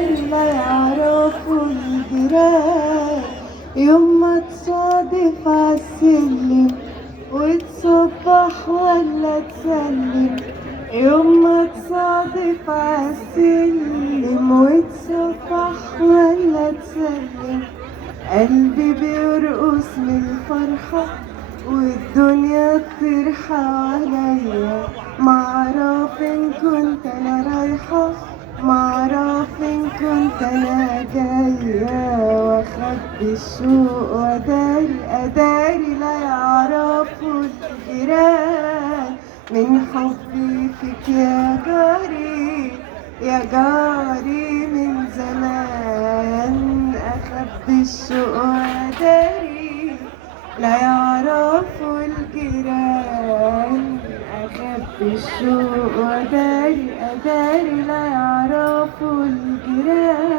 أداري لا يعرفوا الجيران. يوم ما تصادف عالسلم وتصبح ولا تسلم، يوم ما تصادف عالسلم وتصبح ولا تسلم، قلبي بيرقص من الفرحة والدنيا تطير حواليا. معرف إن كنت أنا رايحة، معرف إن كنت أنا جاية، وأخبي الشوق وأداري لا يعرفوا الجيران من حبي فيك يا جاري، يا جاري من زمان. أخبي الشوق وأداري لا يعرفوا الجيران، أخبي الشوق وأداري لا يعرفوا الجيران.